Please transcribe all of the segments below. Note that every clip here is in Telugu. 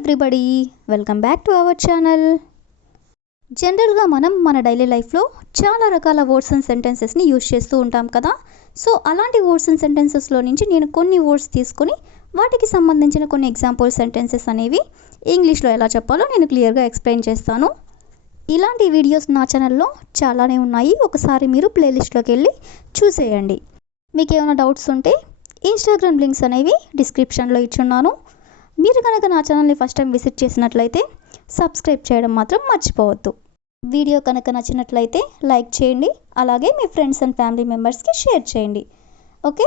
Everybody, welcome back to our channel. జనరల్గా మనం మన డైలీ లైఫ్లో చాలా రకాల వర్డ్స్ అండ్ సెంటెన్సెస్ని యూజ్ చేస్తూ ఉంటాం కదా. సో అలాంటి వర్డ్స్ అండ్ సెంటెన్సెస్లో నుంచి నేను కొన్ని వర్డ్స్ తీసుకొని వాటికి సంబంధించిన కొన్ని ఎగ్జాంపుల్ సెంటెన్సెస్ అనేవి ఇంగ్లీష్లో ఎలా చెప్పాలో నేను క్లియర్గా ఎక్స్ప్లెయిన్ చేస్తాను. ఇలాంటి వీడియోస్ నా ఛానల్లో చాలానే ఉన్నాయి, ఒకసారి మీరు ప్లేలిస్ట్లోకి వెళ్ళి చూసేయండి. మీకు ఏమైనా డౌట్స్ ఉంటే ఇన్స్టాగ్రామ్ లింక్స్ అనేవి డిస్క్రిప్షన్లో ఇచ్చున్నాను. మీరు కనుక నా ఛానల్ని ఫస్ట్ టైం విజిట్ చేసినట్లయితే సబ్స్క్రైబ్ చేయడం మాత్రం మర్చిపోవద్దు. వీడియో కనుక నచ్చినట్లయితే లైక్ చేయండి, అలాగే మీ ఫ్రెండ్స్ అండ్ ఫ్యామిలీ మెంబర్స్కి షేర్ చేయండి. Okay,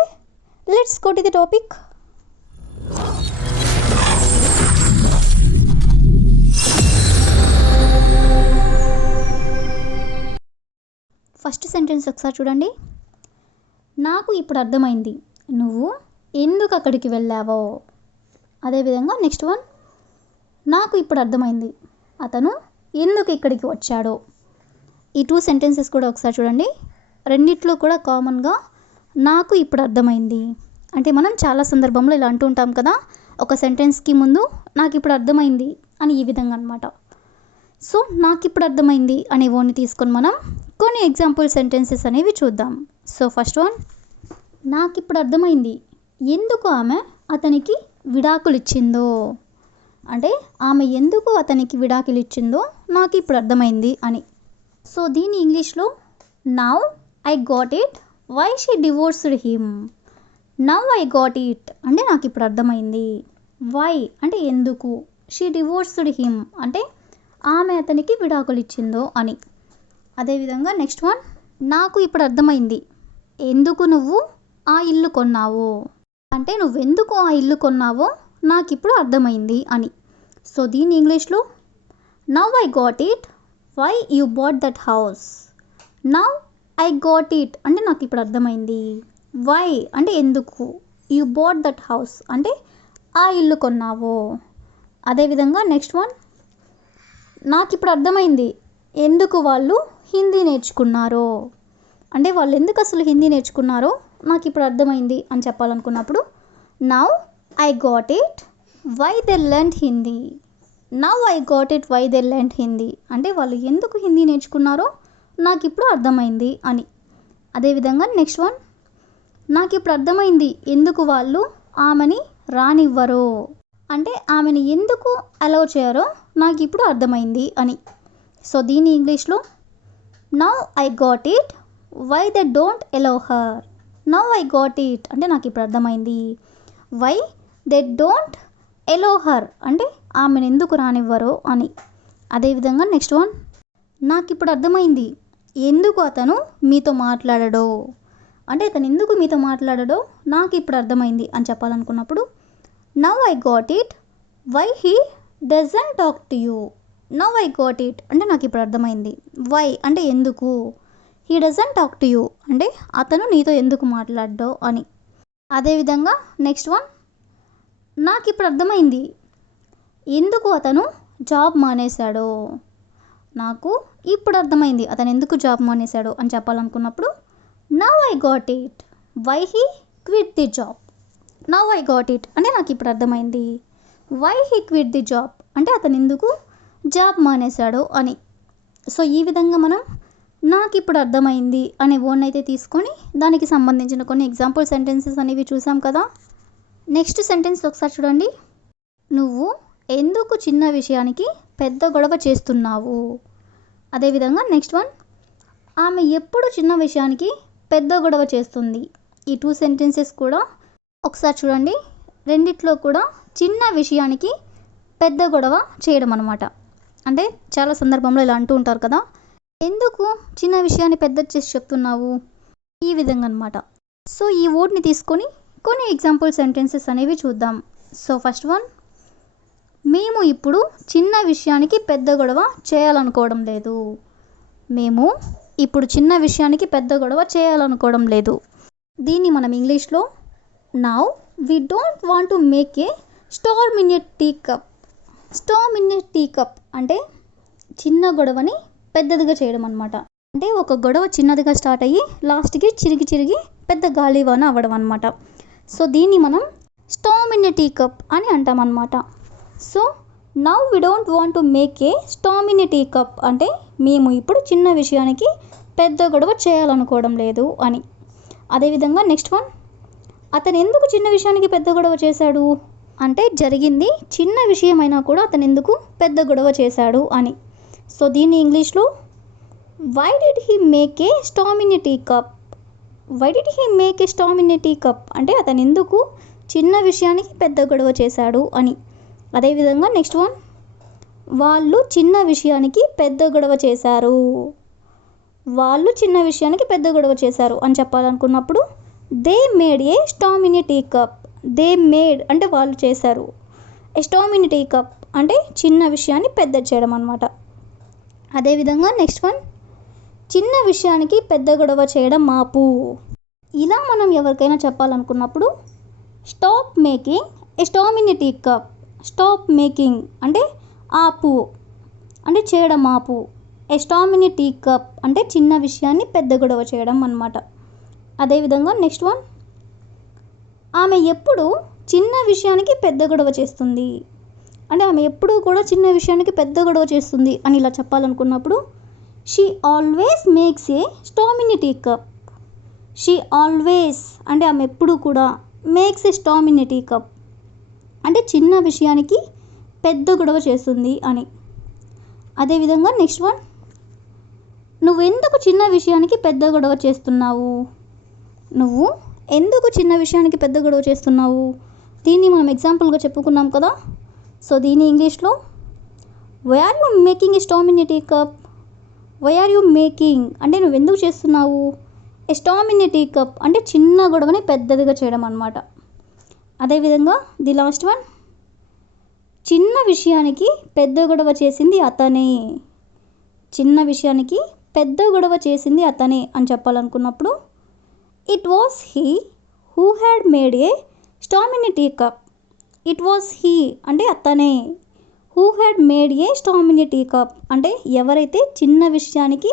let's go to the topic. First sentence ఒకసారి చూడండి. నాకు ఇప్పుడు అర్థమైంది నువ్వు ఎందుకు అక్కడికి వెళ్ళావో. అదేవిధంగా నెక్స్ట్ వన్, నాకు ఇప్పుడు అర్థమైంది అతను ఎందుకు ఇక్కడికి వచ్చాడో. ఈ టూ సెంటెన్సెస్ కూడా ఒకసారి చూడండి. రెండిట్లో కూడా కామన్గా నాకు ఇప్పుడు అర్థమైంది అంటే మనం చాలా సందర్భంలో ఇలా అంటూ ఉంటాం కదా, ఒక సెంటెన్స్కి ముందు నాకు ఇప్పుడు అర్థమైంది అని ఈ విధంగా అనమాట. సో నాకు ఇప్పుడు అర్థమైంది అనే వర్డ్ని తీసుకొని మనం కొన్ని ఎగ్జాంపుల్ సెంటెన్సెస్ అనేవి చూద్దాం. సో ఫస్ట్ వన్, నాకు ఇప్పుడు అర్థమైంది ఎందుకు ఆమె అతనికి విడాకులు ఇచ్చిందో. అంటే ఆమె ఎందుకు అతనికి విడాకులు ఇచ్చిందో నాకు ఇప్పుడు అర్థమైంది అని. సో దీని ఇంగ్లీష్లో now I got it why she divorced him. Now I got it అంటే నాకు ఇప్పుడు అర్థమైంది, వై అంటే ఎందుకు, షీ డివోర్స్డ్ హిమ్ అంటే ఆమె అతనికి విడాకులు ఇచ్చిందో అని. అదేవిధంగా నెక్స్ట్ వన్, నాకు ఇప్పుడు అర్థమైంది ఎందుకు నువ్వు ఆ ఇల్లు కొన్నావు. అంటే నువ్వెందుకు ఆ ఇల్లు కొన్నావో నాకు ఇప్పుడు అర్థమైంది అని. సో దీని ఇంగ్లీష్లో now I got it why you bought that house. Now I got it అంటే నాకు ఇప్పుడు అర్థమైంది, వై అంటే ఎందుకు, యూ బాట్ దట్ హౌస్ అంటే ఆ ఇల్లు కొన్నావో. అదేవిధంగా నెక్స్ట్ వన్, నాకు ఇప్పుడు అర్థమైంది ఎందుకు వాళ్ళు హిందీ నేర్చుకున్నారో. అంటే వాళ్ళు ఎందుకు అసలు హిందీ నేర్చుకున్నారో నాకు ఇప్పుడు అర్థమైంది అని చెప్పాలనుకున్నప్పుడు now I got it why they learned Hindi. Now I got it why they learned Hindi అంటే వాళ్ళు ఎందుకు హిందీ నేర్చుకున్నారో నాకు ఇప్పుడు అర్థమైంది అని. అదేవిధంగా నెక్స్ట్ వన్, నాకు ఇప్పుడు అర్థమైంది ఎందుకు వాళ్ళు ఆమెని రానివ్వరో. అంటే ఆమెని ఎందుకు అలౌ చేయరో నాకు ఇప్పుడు అర్థమైంది అని. సో దీని ఇంగ్లీష్లో now I got it why they don't allow her. Now I got it అంటే నాకు ఇప్పుడు అర్థమైంది, why they don't allow her అంటే ఆమెను ఎందుకు రానివ్వరో అని. అదేవిధంగా నెక్స్ట్ వన్, నాకు ఇప్పుడు అర్థమైంది ఎందుకు అతను మీతో మాట్లాడడో. అంటే అతను ఎందుకు మీతో మాట్లాడడో నాకు ఇప్పుడు అర్థమైంది అని చెప్పాలనుకున్నప్పుడు now I got it why he doesn't talk to you. Now I got it అంటే నాకు ఇప్పుడు అర్థమైంది, వై అంటే ఎందుకు, he doesn't talk to you అంటే అతను నీతో ఎందుకు మాట్లాడ్డో అని. అదేవిధంగా నెక్స్ట్ వన్, నాకు ఇప్పుడు అర్థమైంది ఎందుకు అతను జాబ్ మానేశాడో. నాకు ఇప్పుడు అర్థమైంది అతను ఎందుకు జాబ్ మానేశాడో అని చెప్పాలనుకున్నప్పుడు now I got it why he quit the job. Now I got it అంటే నాకు ఇప్పుడు అర్థమైంది, why he quit the job అంటే అతను ఎందుకు జాబ్ మానేశాడో అని. సో ఈ విధంగా మనం నాకు ఇప్పుడు అర్థమైంది అనే వర్డ్ అయితే తీసుకొని దానికి సంబంధించిన కొన్ని ఎగ్జాంపుల్ సెంటెన్సెస్ అనేవి చూసాం కదా. నెక్స్ట్ సెంటెన్స్ ఒకసారి చూడండి. నువ్వు ఎందుకు చిన్న విషయానికి పెద్ద గొడవ చేస్తున్నావు. అదేవిధంగా నెక్స్ట్ వన్, ఆమె ఎప్పుడు చిన్న విషయానికి పెద్ద గొడవ చేస్తుంది. ఈ టూ సెంటెన్సెస్ కూడా ఒకసారి చూడండి. రెండిట్లో కూడా చిన్న విషయానికి పెద్ద గొడవ చేయడం అనమాట. అంటే చాలా సందర్భంలో ఇలా అంటూ ఉంటారు కదా, ఎందుకు చిన్న విషయాన్ని పెద్ద చేసి చెప్తున్నావు, ఈ విధంగా అనమాట. సో ఈ వర్డ్ని తీసుకొని కొన్ని ఎగ్జాంపుల్ సెంటెన్సెస్ అనేవి చూద్దాం. సో ఫస్ట్ వన్, మేము ఇప్పుడు చిన్న విషయానికి పెద్ద గొడవ చేయాలనుకోవడం లేదు. మేము ఇప్పుడు చిన్న విషయానికి పెద్ద గొడవ చేయాలనుకోవడం లేదు. దీన్ని మనం ఇంగ్లీష్లో now we don't want to make a storm in a tea cup. Storm in a tea cup అంటే చిన్న గొడవని పెద్దదిగా చేయడం అనమాట. అంటే ఒక గొడవ చిన్నదిగా స్టార్ట్ అయ్యి లాస్ట్కి చిరిగి పెద్ద గాలివాన అవ్వడం అనమాట. సో దీన్ని మనం storm in a tea cup అని అంటాం అన్నమాట. So now we don't want to make a storm in a tea cup అంటే మేము ఇప్పుడు చిన్న విషయానికి పెద్ద గొడవ చేయాలనుకోవడం లేదు అని. అదేవిధంగా నెక్స్ట్ వన్, అతను ఎందుకు చిన్న విషయానికి పెద్ద గొడవ చేశాడు అంటే జరిగింది చిన్న విషయమైనా కూడా అతను ఎందుకు పెద్ద గొడవ చేశాడు అని. సో దీన్ని ఇంగ్లీష్లో why did he make a storm in a tea cup, why did he make a storm in a tea cup అంటే అతను ఎందుకు చిన్న విషయానికి పెద్ద గొడవ చేశాడు అని. అదేవిధంగా నెక్స్ట్ వన్, వాళ్ళు చిన్న విషయానికి పెద్ద గొడవ చేశారు, వాళ్ళు చిన్న విషయానికి పెద్ద గొడవ చేశారు అని చెప్పాలనుకున్నప్పుడు they made a storm in a tea cup, they made అంటే వాళ్ళు చేశారు, a storm in a tea cup అంటే చిన్న విషయాన్ని పెద్ద చేయడం అనమాట. అదేవిధంగా నెక్స్ట్ వన్, చిన్న విషయానికి పెద్ద గొడవ చేయడం మాపు. ఇలా మనం ఎవరికైనా చెప్పాలనుకున్నప్పుడు stop making a storm in a tea cup, stop making అంటే ఆపు అంటే చేయడం ఆపు, a storm in a tea cup అంటే చిన్న విషయాన్ని పెద్ద గొడవ చేయడం అన్నమాట. అదేవిధంగా నెక్స్ట్ వన్, ఆమె ఎప్పుడు చిన్న విషయానికి పెద్ద గొడవ చేస్తుంది అంటే ఆమె ఎప్పుడూ కూడా చిన్న విషయానికి పెద్ద గొడవ చేస్తుంది అని ఇలా చెప్పాలనుకున్నప్పుడు she always makes a storm in a tea cup, she always అంటే ఆమె ఎప్పుడూ కూడా makes a storm in a tea cup అంటే చిన్న విషయానికి పెద్ద గొడవ చేస్తుంది అని. అదేవిధంగా నెక్స్ట్ వన్, నువ్వెందుకు చిన్న విషయానికి పెద్ద గొడవ చేస్తున్నావు, నువ్వు ఎందుకు చిన్న విషయానికి పెద్ద గొడవ చేస్తున్నావు, దీన్ని మనం ఎగ్జాంపుల్గా చెప్పుకున్నాం కదా. సో దీని ఇంగ్లీష్లో why are you making a storm in a tea cup, why are you making అంటే నువ్వు ఎందుకు చేస్తున్నావు, a storm in a tea cup అంటే చిన్న గొడవని పెద్దదిగా చేయడం అనమాట. అదేవిధంగా ది లాస్ట్ వన్, చిన్న విషయానికి పెద్ద గొడవ చేసింది అతనే, చిన్న విషయానికి పెద్ద గొడవ చేసింది అతనే అని చెప్పాలనుకున్నప్పుడు it was he who had made a storm in a tea cup, it was he అంటే అతనే, who had made a storm in a tea cup అంటే ఎవరైతే చిన్న విషయానికి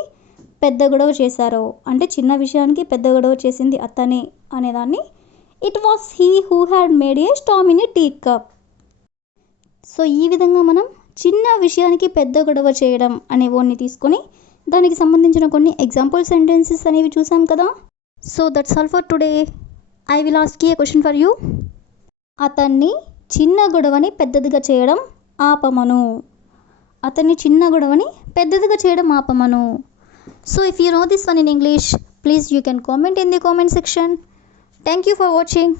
పెద్ద గొడవ చేశారో అంటే చిన్న విషయానికి పెద్ద గొడవ చేసింది అతనే అనేదాన్ని it was he who had made a storm in a tea cup. So ఈ విధంగా మనం చిన్న విషయానికి పెద్ద గొడవ చేయడం అనే వర్డ్ని తీసుకొని దానికి సంబంధించిన కొన్ని ఎగ్జాంపుల్ సెంటెన్సెస్ అనేవి చూసాం కదా. So that's all for today. I will ask a question for you. అతన్ని చిన్న గొడవని పెద్దదిగా చేయడం ఆపమను, అతన్ని చిన్న గొడవని పెద్దదిగా చేయడం ఆపమను. So if you know this one in English, please you can comment in the comment section. Thank you for watching.